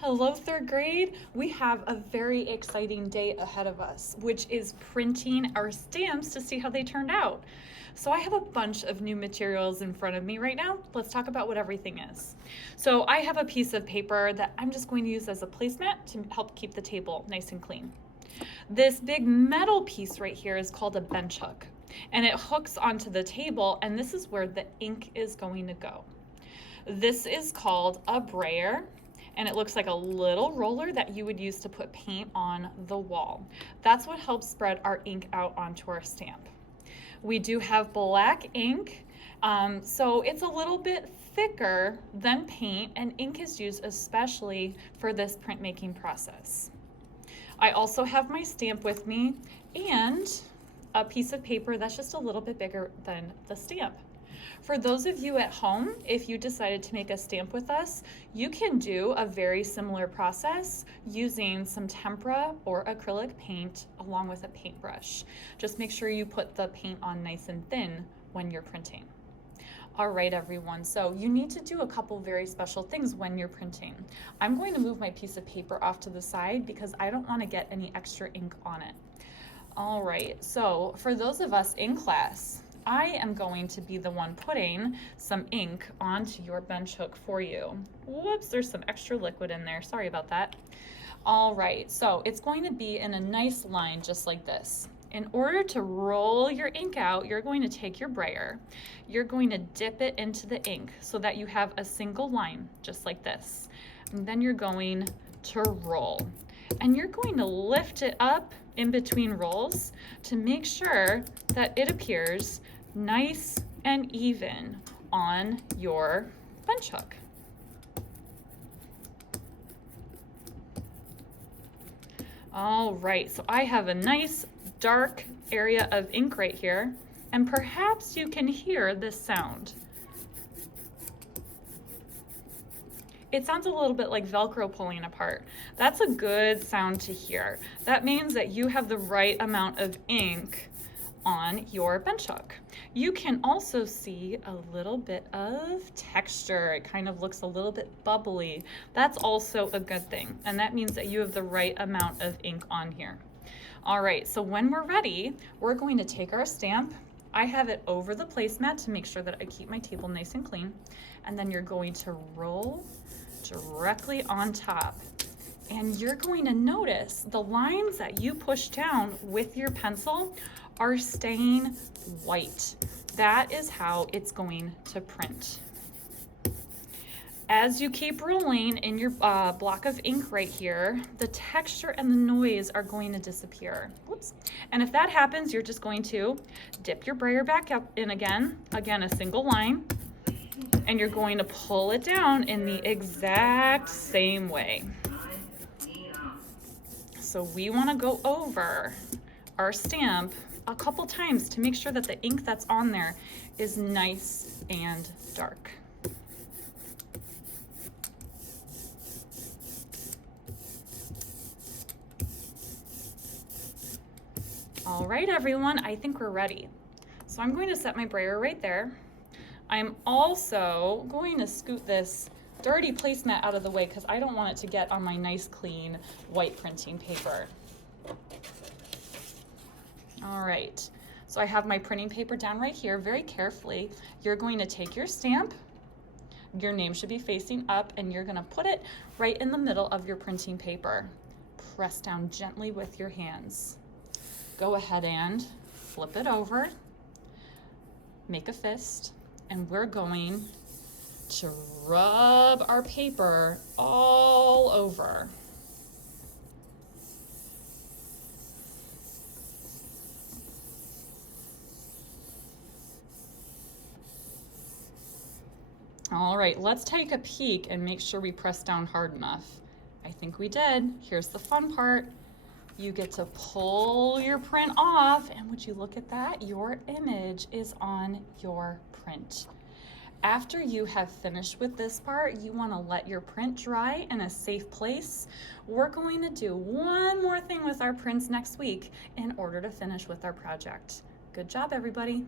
Hello, third grade. We have a very exciting day ahead of us, which is printing our stamps to see how they turned out. So I have a bunch of new materials in front of me right now. Let's talk about what everything is. So I have a piece of paper that I'm just going to use as a placemat to help keep the table nice and clean. This big metal piece right here is called a bench hook, and it hooks onto the table, and this is where the ink is going to go. This is called a brayer, and it looks like a little roller that you would use to put paint on the wall. That's what helps spread our ink out onto our stamp. We do have black ink, so it's a little bit thicker than paint, and ink is used especially for this printmaking process. I also have my stamp with me and a piece of paper that's just a little bit bigger than the stamp. For those of you at home, if you decided to make a stamp with us, you can do a very similar process using some tempera or acrylic paint along with a paintbrush. Just make sure you put the paint on nice and thin when you're printing. All right, everyone, so you need to do a couple very special things when you're printing. I'm going to move my piece of paper off to the side because I don't want to get any extra ink on it. All right, so for those of us in class, I am going to be the one putting some ink onto your bench hook for you. Whoops, there's some extra liquid in there. Sorry about that. All right, so it's going to be in a nice line just like this. In order to roll your ink out, you're going to take your brayer. You're going to dip it into the ink so that you have a single line just like this. And then you're going to roll. And you're going to lift it up in between rolls to make sure that it appears nice and even on your bench hook. All right, so I have a nice dark area of ink right here, and perhaps you can hear this sound. It sounds a little bit like Velcro pulling apart. That's a good sound to hear. That means that you have the right amount of ink on your bench hook. You can also see a little bit of texture. It kind of looks a little bit bubbly. That's also a good thing, and that means that you have the right amount of ink on here. All right, so when we're ready, we're going to take our stamp. I have it over the placemat to make sure that I keep my table nice and clean, and then you're going to roll directly on top. And you're going to notice the lines that you push down with your pencil are staying white. That is how it's going to print. As you keep rolling in your block of ink right here, the texture and the noise are going to disappear. Whoops. And if that happens, you're just going to dip your brayer back up in again, a single line, and you're going to pull it down in the exact same way. So we want to go over our stamp a couple times to make sure that the ink that's on there is nice and dark. All right, everyone, I think we're ready. So I'm going to set my brayer right there. I'm also going to scoot this dirty placemat out of the way because I don't want it to get on my nice clean white printing paper. All right, so I have my printing paper down right here very carefully. You're going to take your stamp, your name should be facing up, and you're gonna put it right in the middle of your printing paper. Press down gently with your hands. Go ahead and flip it over, make a fist, and we're going to rub our paper all over. All right, let's take a peek and make sure we press down hard enough. I think we did. Here's the fun part. You get to pull your print off, and would you look at that? Your image is on your print. After you have finished with this part, you want to let your print dry in a safe place. We're going to do one more thing with our prints next week in order to finish with our project. Good job, everybody.